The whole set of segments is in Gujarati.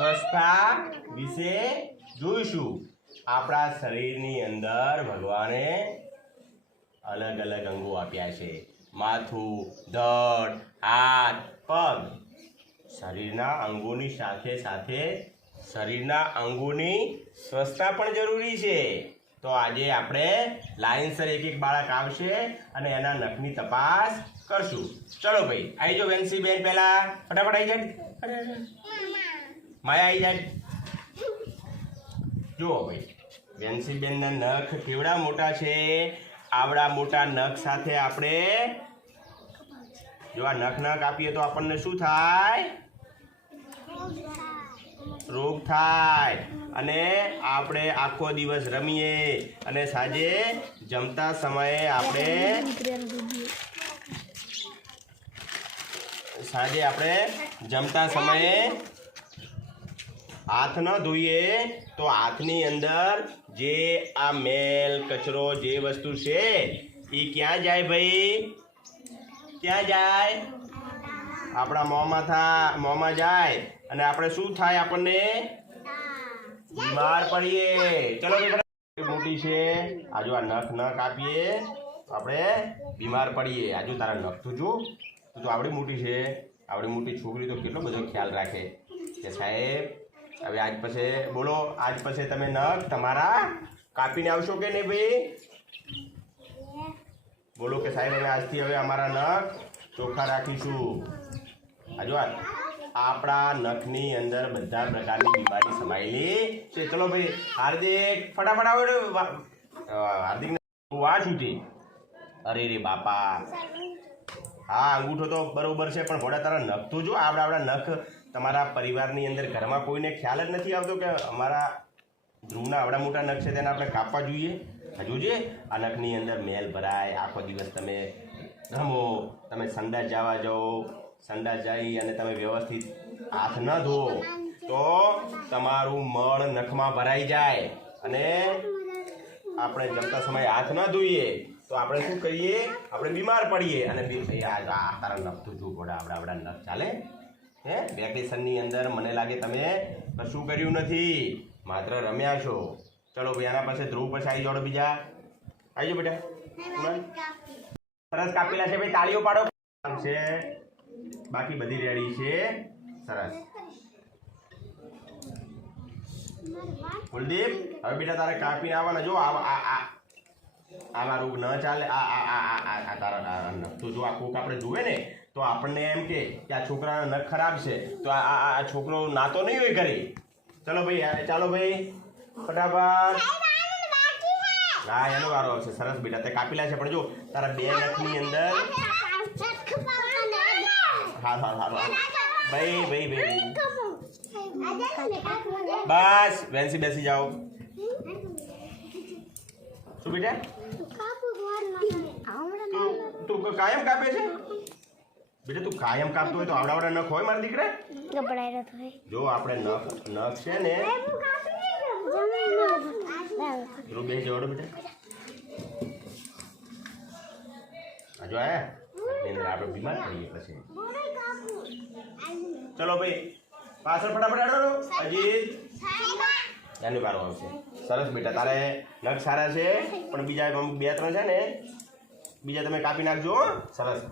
સ્વસ્થતા વિશે જોઈશું. આપણા શરીરની અંદર ભગવાને અલગ અલગ અંગો આપ્યા છે. માથું, ધડ, હાથ, પગ. શરીરના અંગોની સાથે સાથે શરીરના અંગોની સ્વચ્છતા પણ જરૂરી છે. તો આજે આપણે લાઇનસર એક એક બાળક આવશે અને એના નખની તપાસ કરશું. ચલો ભાઈ આવી જાઓ વેન્સી બેન પહેલા. ફટાફટ આવી જાય. માયા આવી જાય જુઓ ભાઈ વેન્સી બેનના નખ કેવડા મોટા છે? આવડા મોટા નખ સાથે આપણે જો આ નખ ન કાપીએ તો આપણને શું થાય? રોગ થાય. અને આપણે આખો દિવસ રમીએ. અને સાંજે જમતા સમયે આપણે સાંજે આપણે જમતા સમયે હાથ ન ધોઈએ તો હાથની અંદર જે આ મેલ, કચરો જે વસ્તુ છે એ ક્યાં જાય ભાઈ? ક્યાં જાય? આપણા મોંમાં થા, મોંમાં જાય. અને આપણે શું થાય આપણને? બીમાર પડીએ. ચલો મોટી છે. આજુ આ નખ ન કાપીએ આપણે બીમાર પડીએ. આજુ તારા નખ તું જો. તું તો આવડી મોટી છે. આવડી મોટી છોકરી તો કેટલો બધો ખ્યાલ રાખે. કે સાહેબ હવે આજ પછી બોલો આજ પછી તમે નખ તમારા કાપીને આવશો કે નહીં ભાઈ? બોલો કે સાહેબ હવે આજથી હવે અમારા નખ ચોખ્ખા રાખીશું. આજુ આપણા નખની અંદર બધા પ્રકારની બીમારી સમાયેલી છે. ચલો ભાઈ હાર્દિક ફટાફટ આવો હાર્દિક વા- અ, હાર્દિક આ શું છે અરે રે બાપા. હા અંગૂઠો તો બરોબર છે પણ ભોળા તારા નખ તો જો આપણા આપણા નખ તમારા પરિવારની અંદર ઘરમાં કોઈને ખ્યાલ જ નથી આવતો કે અમારા ધ્રુવના આવડા મોટા નખ છે, તેને આપણે કાપવા જોઈએ? હજુ જે આ નખની અંદર મેલ ભરાય, આખો દિવસ તમે રમો, તમે સંડા જવા જાઓ, સંડા જઈ અને તમે વ્યવસ્થિત હાથ ન ધો, તો તમારું મળ નખમાં ભરાઈ જાય અને આપણે જમતા સમયે હાથ ન ધોઈએ. તો આપણે શું કરીએ? આપણે બીમાર પડીએ અને તારા નખ તો જો ઘોડા આપણા આપણા નખ ચાલે. હે? વેકેશનની અંદર મને લાગે તમે કશું કર્યું નથી. માત્ર રમ્યા છો. ચલો ભાઈ આના પાસે ધ્રુવ પછી આવી જોડો બીજા. આવી જાઓ બેટા સરસ કાપેલા છે ભાઈ તાળીઓ પાડો. છે. બાકી બધી રેડી છે. સરસ. કુલદીપ હવે બેટા તારે કાપીને આવવાના. જો આ આ આ આ મારું ન ચાલે. આ આ આ આ તારા તું જો આ કોક આપણે જુએ ને તો આપણને એમ કે આ છોકરાના નખ ખરાબ છે તો આ આ છોકરો નાતો નહીં હોય ઘરે. ચલો ભાઈ ચાલો ભાઈ. ફટાફટ. હા એનો વારો આવશે. સરસ બેટા તે કાપીલા છે પણ જો તારા બે નખની અંદર હા હા હા હા ભાઈ ભાઈ ભાઈ બસ વેન્સી બેસી જાઓ. શું બેટા? તું કાયમ કાપે છે? બેટા તું કાયમ કાપતો હોય તો આવડાવડા નખ હોય મારા દીકરા? ગબડાયેલો તો હોય. જો આપણે નખ નખ છે ને પેલું બે જોડો બેટા. આ જો એની અંદર આપણે બીમાર થઈએ પછી. ચલો ભાઈ પાછળ ફટાફટ આડો અજીત. એની વારો આવશે. સરસ બેટા તારે નખ સારા છે પણ બીજા અમુક બે ત્રણ છે ને બીજા તમે કાપી નાખજો હો. સરસ.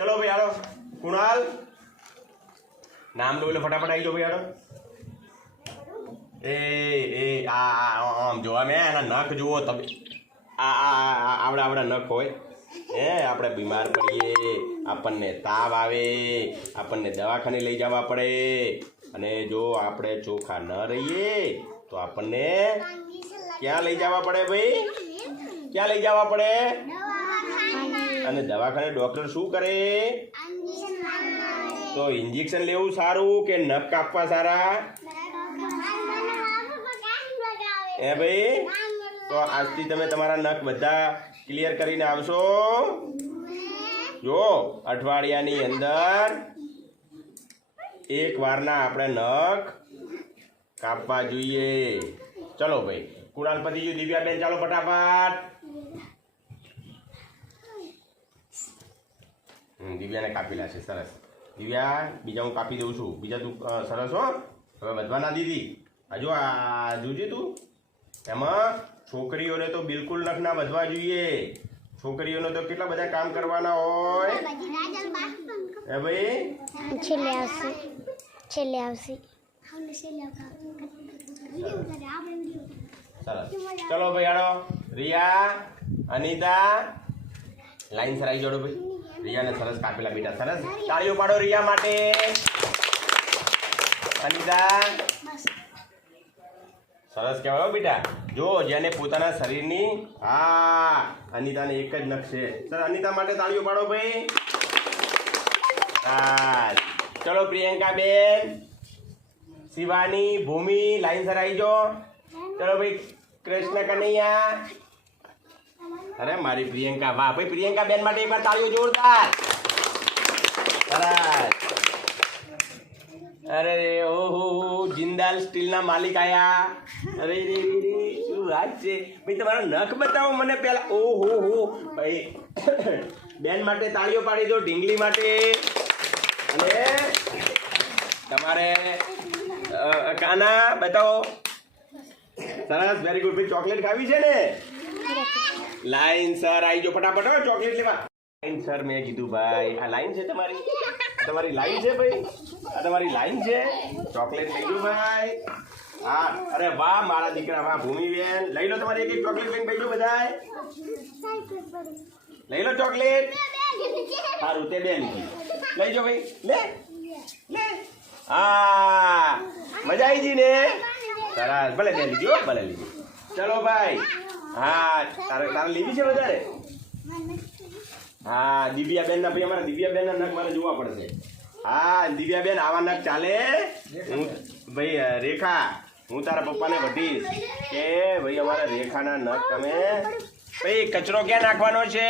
ચલો ભાઈ, હાલો. કુણાલ. નામ લો એટલે ફટાફટ આવી જાઓ ભાઈ, હાલો. એ એ, આ આમ જોવા મેં એના નખ જુઓ તમે. આ- આ, આવડા આવડા નખ હોય. હે, આપણે બીમાર પડીએ, આપણને તાવ આવે, આપણને દવાખાને લઈ જવા પડે. અને જો આપણે ચોખા ન રહીએ, તો આપણને ક્યાં લઈ જવા પડે ભાઈ? ક્યાં લઈ જવા પડે? અને દવાખાને ડોક્ટર શું કરે? તો ઇન્જેક્શન લેવું સારું કે નખ કાપવા સારા? એ ભાઈ? તો આજથી તમે તમારા નખ બધા ક્લિયર કરીને આવશો. જો, અઠવાડિયાની અંદર એક વારના આપણે નખ કાપવા જોઈએ. ચલો ભાઈ કુણાલ પતિજી દિવ્યાબેન, ચાલો ફટાફટ. દિવ્યાને કાપી છે સરસ. દિવ્યા બીજા હું કાપી દઉં છું. બીજા તું સરસ હો. હવે વધવા ના દીધી હજુ આ જોજે તું. એમાં છોકરીઓને તો બિલકુલ નખ ના વધવા જોઈએ. છોકરીઓને તો કેટલા બધા કામ કરવાના હોય. હે ભાઈ? છેલ્લે આવશે. છેલ્લે આવશે. સરસ. ચલો ભાઈ હાલો. રિયા અનિતા લાઈન સર જોડો ભાઈ. રિયાને સરસ કાપેલા બેટા સરસ. તાળીઓ પાડો રિયા માટે. અનિતા સરસ કહેવાય બેટા. જો, જેને પોતાના શરીરની, હા, અનિતાને એક જ નખ છે. સર, અનિતા માટે તાળીઓ પાડો ભાઈ. હા. ચલો, પ્રિયંકા બેન. શિવાની ભૂમિ, લાઈન સર આવી જો ચલો ભાઈ, કૃષ્ણ કનૈયા. અરે મારી પ્રિયંકા, વાહ. ભાઈ પ્રિયંકા બેન માટે એકવાર તાળીઓ જોરદાર. અરે રે, ઓહો, જિંદાલ સ્ટીલના માલિક આયા. અરે રે રે રે, શું વાત છે? ભાઈ, તમારો નખ બતાવો મને પહેલા. ઓહો, હો. ભાઈ, બેન માટે તાળીઓ પાડી દો, ઢીંગલી માટે. અને તમારે કાના બતાવો. સરસ વેરી ગુડ ભાઈ, ચોકલેટ ખાવી છે ને? લાઈન સર આવી જો ફટાફટ હો, ચોકલેટ લેવા. લાઈન સર મેં કીધું ભાઈ આ લાઈન છે તમારી. તમારી લાઈન છે ભાઈ? આ તમારી લાઈન છે? ચોકલેટ લઈ લો ભાઈ. હા અરે વાહ મારા દીકરા વાહ ભૂમિબેન. લઈ લો તમારી એક એક ચોકલેટ લઈને બેજો બધા લઈ લો ચોકલેટ. સારું તે બે લીધી લઈ જો ભાઈ. લે લે. હા મજા આવી ગઈ ને? સરસ ભલે બે લીધી ભલે લીધી. ચલો ભાઈ. હા તારે તારે લીધી છે વધારે? હા દિવ્યાબેન ના ભાઈ અમારા દિવ્યાબેન ના નખ મારે જોવા પડશે. હા દિવ્યાબેન આવા નખ ચાલે? હું ભાઈ રેખા હું તારા પપ્પાને વટીશ કે ભાઈ અમારા રેખાના નખ તમે ભાઈ કચરો ક્યાં નાખવાનો છે?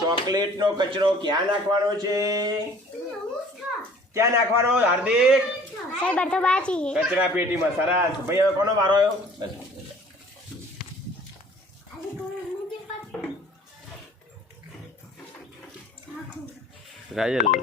ચોકલેટનો કચરો ક્યાં નાખવાનો છે? ક્યાં નાખવાનો હાર્દિક? કચરા પેટીમાં સરસ. ભાઈ હવે કોનો વારો આવ્યો? બસ. રાજલ